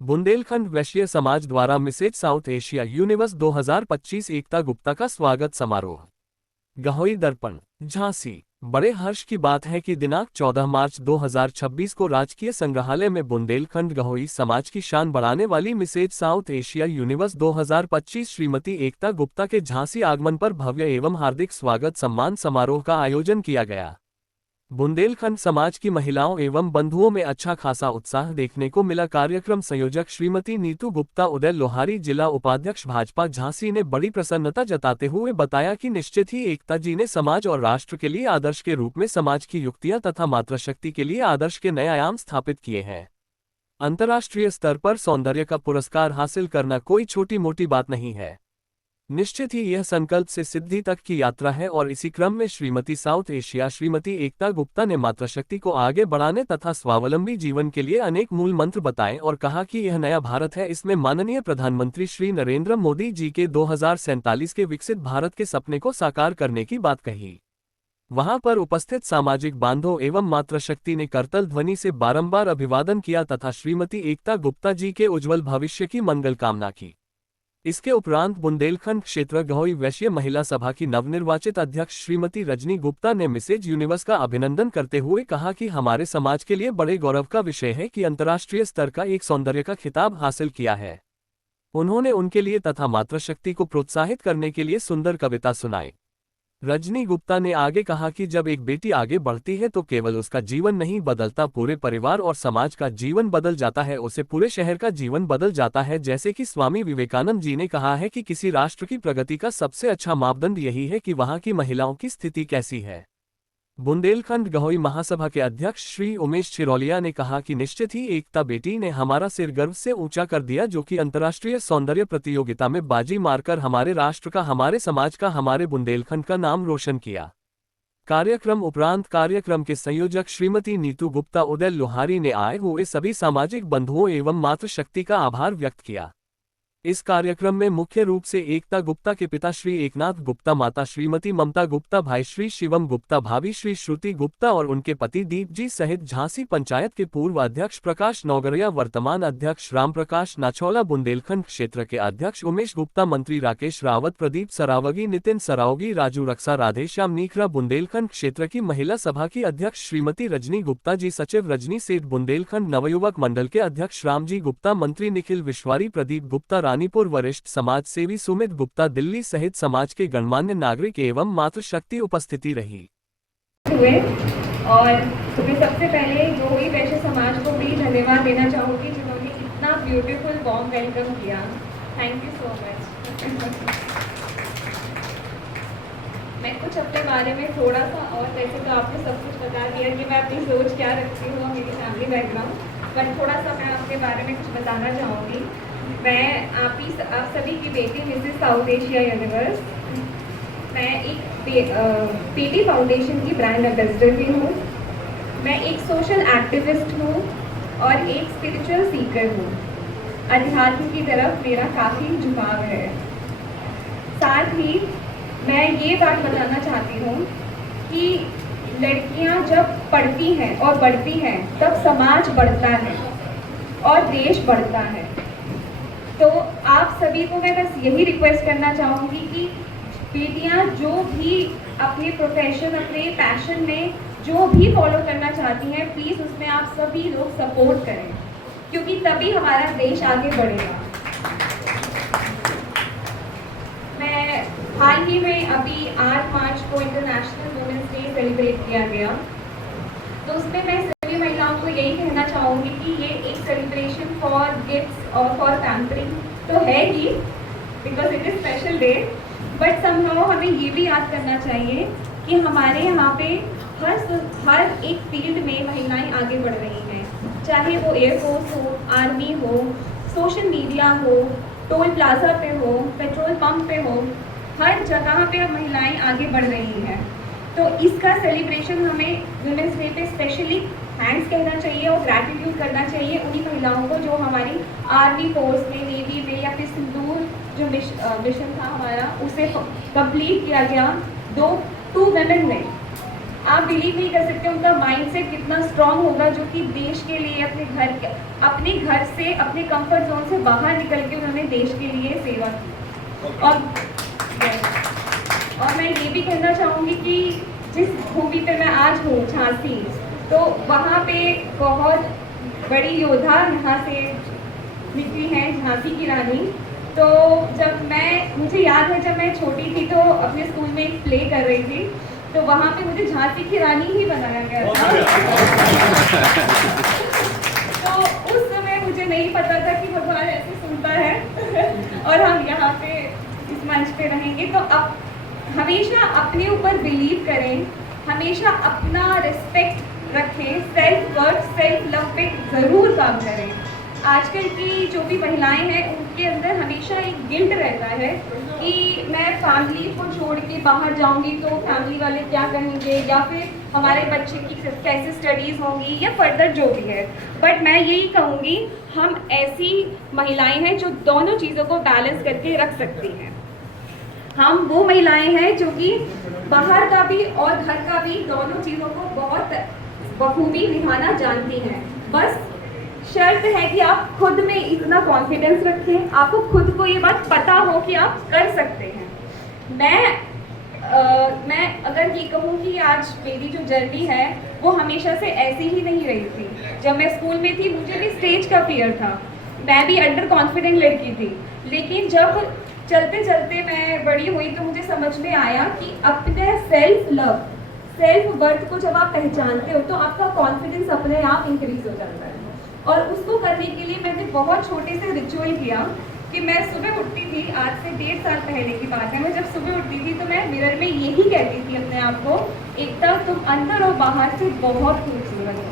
बुंदेलखंड वैश्य समाज द्वारा Mrs South Asia Universe 2025 एकता गुप्ता का स्वागत समारोह। गहोई दर्पण, झांसी। बड़े हर्ष की बात है कि दिनांक 14 मार्च 2026 को राजकीय संग्रहालय में बुंदेलखंड गहोई समाज की शान बढ़ाने वाली Mrs South Asia Universe 2025 Shrimati Ekta Gupta के झांसी आगमन पर भव्य एवं हार्दिक स्वागत सम्मान समारोह का आयोजन किया गया। बुंदेलखंड समाज की महिलाओं एवं बंधुओं में अच्छा खासा उत्साह देखने को मिला। कार्यक्रम संयोजक श्रीमती नीतू गुप्ता उदय लोहारी, जिला उपाध्यक्ष भाजपा झांसी, ने बड़ी प्रसन्नता जताते हुए बताया कि निश्चित ही एकता जी ने समाज और राष्ट्र के लिए आदर्श के रूप में समाज की युक्तियां तथा मातृशक्ति के लिए आदर्श के नए आयाम स्थापित किए हैं। अंतर्राष्ट्रीय स्तर पर सौंदर्य का पुरस्कार हासिल करना कोई छोटी मोटी बात नहीं है। निश्चित ही यह संकल्प से सिद्धि तक की यात्रा है और इसी क्रम में श्रीमती साउथ एशिया श्रीमती एकता गुप्ता ने मातृशक्ति को आगे बढ़ाने तथा स्वावलंबी जीवन के लिए अनेक मूल मंत्र बताए और कहा कि यह नया भारत है, इसमें माननीय प्रधानमंत्री श्री नरेंद्र मोदी जी के 2047 के विकसित भारत के सपने को साकार करने की बात कही। वहां पर उपस्थित सामाजिक बांधवों एवं मातृशक्ति ने करतल ध्वनि से बारंबार अभिवादन किया तथा श्रीमती एकता गुप्ता जी के उज्जवल भविष्य की मंगल कामना की। इसके उपरांत बुंदेलखंड क्षेत्र गहोई वैश्य महिला सभा की नवनिर्वाचित अध्यक्ष श्रीमती रजनी गुप्ता ने मिसेज यूनिवर्स का अभिनंदन करते हुए कहा कि हमारे समाज के लिए बड़े गौरव का विषय है कि अंतर्राष्ट्रीय स्तर का एक सौंदर्य का खिताब हासिल किया है। उन्होंने उनके लिए तथा मातृशक्ति को प्रोत्साहित करने के लिए सुंदर कविता सुनाई। रजनी गुप्ता ने आगे कहा कि जब एक बेटी आगे बढ़ती है तो केवल उसका जीवन नहीं बदलता, पूरे परिवार और समाज का जीवन बदल जाता है, उसे पूरे शहर का जीवन बदल जाता है। जैसे कि स्वामी विवेकानंद जी ने कहा है कि किसी राष्ट्र की प्रगति का सबसे अच्छा मापदंड यही है कि वहां की महिलाओं की स्थिति कैसी है। बुंदेलखंड गहोई महासभा के अध्यक्ष श्री उमेश छिरोलिया ने कहा कि निश्चित ही एकता बेटी ने हमारा सिर गर्व से ऊंचा कर दिया, जो कि अंतर्राष्ट्रीय सौंदर्य प्रतियोगिता में बाजी मारकर हमारे राष्ट्र का, हमारे समाज का, हमारे बुंदेलखंड का नाम रोशन किया। कार्यक्रम उपरांत कार्यक्रम के संयोजक श्रीमती नीतू गुप्ता उदय लोहारी ने आए हुए सभी सामाजिक बंधुओं एवं मातृशक्ति का आभार व्यक्त किया। इस कार्यक्रम में मुख्य रूप से एकता गुप्ता के पिता श्री एकनाथ गुप्ता, माता श्रीमती ममता गुप्ता, भाई श्री शिवम गुप्ता, भाभी श्री श्रुति गुप्ता और उनके पति दीप जी सहित झांसी पंचायत के पूर्व अध्यक्ष प्रकाश नौगरिया, वर्तमान अध्यक्ष राम प्रकाश नाछौला, बुंदेलखंड क्षेत्र के अध्यक्ष उमेश गुप्ता, मंत्री राकेश रावत, प्रदीप सरावगी, नितिन सरावगी, राजू रक्सा, राधेश्याम नीखरा, बुंदेलखंड क्षेत्र की महिला सभा की अध्यक्ष श्रीमती रजनी गुप्ता जी, सचिव रजनी सेठ, बुंदेलखंड नवयुवक मंडल के अध्यक्ष रामजी गुप्ता, मंत्री निखिल विश्वारी, प्रदीप गुप्ता रानीपुर, वरिष्ठ समाज सेवी सुमित गुप्ता दिल्ली सहित समाज के गणमान्य नागरिक एवं मातृशक्ति उपस्थिति रही। और मैं सबसे पहले गहोई वैश्य समाज को भी धन्यवाद देना चाहूँगी जिन्होंने इतना ब्यूटीफुल वार्म वेलकम किया। Thank you so much. मैं कुछ अपने बारे में थोड़ा सा, और वैसे तो आपने सब कुछ बता दिया कि मैं अपनी सोच क्या रखती हूँ, मेरी फैमिली बैकग्राउंड, पर थोड़ा सा मैं अपने बारे में कुछ बताना चाहूँगी। मैं आप सभी की बेटी मिसेज साउथ एशिया यूनिवर्स। मैं एक पीटी फाउंडेशन की ब्रांड एम्बेसडर भी हूँ। मैं एक सोशल एक्टिविस्ट हूँ और एक स्पिरिचुअल सीकर हूँ। अध्यात्म की तरफ मेरा काफ़ी झुकाव है। साथ ही मैं ये बात बताना चाहती हूँ कि लड़कियाँ जब पढ़ती हैं और बढ़ती हैं तब समाज बढ़ता है और देश बढ़ता है। तो आप सभी को मैं बस यही रिक्वेस्ट करना चाहूँगी कि बेटियाँ जो भी अपने प्रोफेशन, अपने पैशन में जो भी फॉलो करना चाहती हैं, प्लीज़ उसमें आप सभी लोग सपोर्ट करें, क्योंकि तभी हमारा देश आगे बढ़ेगा। मैं हाल ही में अभी 8 मार्च को इंटरनेशनल वुमेन्स डे सेलिब्रेट किया गया, तो उसमें मैं सभी महिलाओं को यही कहना चाहूँगी कि ये एक सेलिब्रेशन फॉर गिफ्ट्स और फॉर पैम्परिंग तो है ही, because it is special day, but somehow हमें ये भी याद करना चाहिए कि हमारे यहाँ पे हर एक फील्ड में महिलाएं आगे बढ़ रही हैं, चाहे वो एयरफोर्स हो, आर्मी हो, सोशल मीडिया हो, टोल प्लाजा पे हो, पेट्रोल पंप पे हो, हर जगह पे अब महिलाएं आगे बढ़ रही हैं। तो इसका सेलिब्रेशन हमें वुमेंस डे पे स्पेशली थैंक्स कहना चाहिए और ग्रैटिट्यूड करना चाहिए उन्हीं महिलाओं को जो हमारी आर्मी फोर्स में, नेवी में, या फिर सिंदूर जो मिशन था हमारा, उसे कंप्लीट किया गया 2 वुमेन में। आप बिलीव नहीं कर सकते उनका माइंडसेट कितना स्ट्रांग होगा, जो कि देश के लिए, अपने घर अपने घर से, अपने कंफर्ट जोन से बाहर निकल के उन्होंने देश के लिए सेवा की। और मैं ये भी कहना चाहूँगी कि जिस भूमि पे मैं आज हूँ, झांसी, तो वहाँ पे बहुत बड़ी योद्धा यहाँ से निकली हैं, झांसी की रानी। तो जब मुझे याद है, जब मैं छोटी थी तो अपने स्कूल में एक प्ले कर रही थी, तो वहाँ पे मुझे झांसी की रानी ही बनाया गया था। तो उस समय मुझे नहीं पता था कि भगवान ऐसे सुनता है और हम यहाँ पे इस मंच पे रहेंगे। तो अब हमेशा अपने ऊपर बिलीव करें, हमेशा अपना रिस्पेक्ट रखें, सेल्फ वर्थ, सेल्फ लव पे ज़रूर काम करें। आजकल की जो भी महिलाएं हैं उनके अंदर हमेशा एक गिल्ट रहता है कि मैं फैमिली को छोड़ के बाहर जाऊंगी तो फैमिली वाले क्या कहेंगे, या फिर हमारे बच्चे की कैसे स्टडीज़ होंगी, या फर्दर जो भी है। बट मैं यही कहूँगी, हम ऐसी महिलाएं हैं जो दोनों चीज़ों को बैलेंस करके रख सकती हैं। हम वो महिलाएं हैं जो कि बाहर का भी और घर का भी दोनों चीज़ों को बहुत बखूबी निभाना जानती हैं। बस शर्त है कि आप खुद में इतना कॉन्फिडेंस रखें, आपको खुद को ये बात पता हो कि आप कर सकते हैं। मैं अगर ये कहूँ कि आज मेरी जो जर्नी है वो हमेशा से ऐसी ही नहीं रही थी। जब मैं स्कूल में थी मुझे भी स्टेज का फियर था, मैं भी अंडर कॉन्फिडेंट लड़की थी। लेकिन जब चलते चलते मैं बड़ी हुई तो मुझे समझ में आया कि अपने सेल्फ लव, सेल्फ वर्थ को जब आप पहचानते हो तो आपका कॉन्फिडेंस अपने आप इंक्रीज हो जाता है। और उसको करने के लिए मैंने बहुत छोटे से रिचुअल किया कि मैं सुबह उठती थी, आज से 1.5 साल पहले की बात है, मैं जब सुबह उठती थी तो मैं मिरर में यही कहती थी अपने आप को, एकता तुम अंदर और बाहर से बहुत खूबसूरत हो।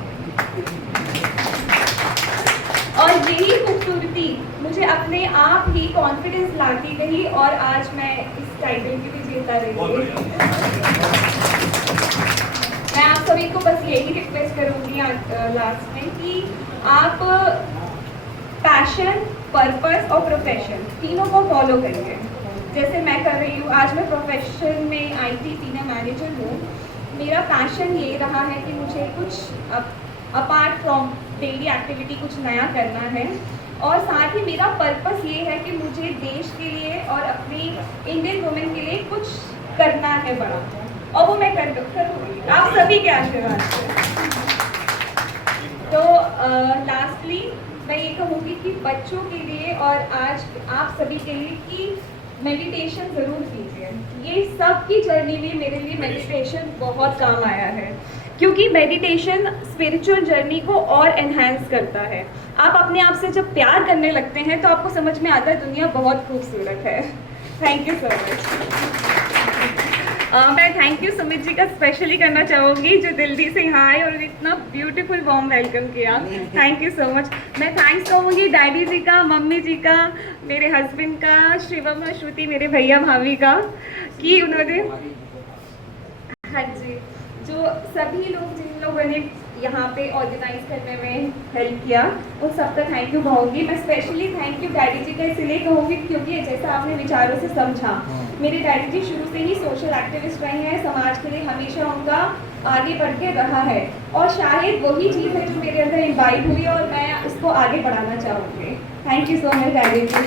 और यही खूबसूरती मुझे अपने आप ही कॉन्फिडेंस लाती गई और आज मैं इस टाइटल की भी विजेता रही हूँ। मैं आप सभी को बस यही रिक्वेस्ट करूँगी लास्ट में कि आप पैशन, पर्पस और प्रोफेशन तीनों को फॉलो करिए, जैसे मैं कर रही हूँ। आज मैं प्रोफेशन में IT टीना मैनेजर हूँ। मेरा पैशन ये रहा है कि मुझे कुछ अपार्ट फ्रॉम डेली एक्टिविटी कुछ नया करना है, और साथ ही मेरा पर्पस ये है कि मुझे देश के लिए और अपनी इंडियन वुमेन के लिए कुछ करना है बड़ा, और वो मैं करूँगी आप सभी के आशीर्वाद से। तो लास्टली मैं ये कहूँगी कि बच्चों के लिए और आज आप सभी के लिए कि मेडिटेशन ज़रूर कीजिए। ये सब की जर्नी में मेरे लिए मेडिटेशन बहुत काम आया है, क्योंकि मेडिटेशन स्पिरिचुअल जर्नी को और एनहांस करता है। आप अपने आप से जब प्यार करने लगते हैं तो आपको समझ में आता है दुनिया बहुत खूबसूरत है। Thank you so much. मैं थैंक यू सुमित जी का स्पेशली करना चाहूँगी जो दिल्ली से यहाँ आए और इतना ब्यूटीफुल वार्म वेलकम किया। Thank you so much. मैं थैंक्स कहूँगी डैडी जी का, मम्मी जी का, मेरे हस्बैंड का, शिवम और श्रुति मेरे भैया भाभी का, कि उन्होंने, हाँ जी, जो सभी लोग जिन लोगों ने यहाँ पे ऑर्गेनाइज करने में हेल्प किया उन सबका थैंक यू कहूँगी। मैं स्पेशली थैंक यू डैडी जी का इसलिए कहूँगी क्योंकि जैसा आपने विचारों से समझा, मेरे डैडी जी शुरू से ही सोशल एक्टिविस्ट रहे हैं, समाज के लिए हमेशा उनका आगे बढ़ के रहा है, और शायद वही चीज़ है जो मेरे अंदर इम्बाइब हुई और मैं उसको आगे बढ़ाना चाहूँगी। Thank you so much daddy ji.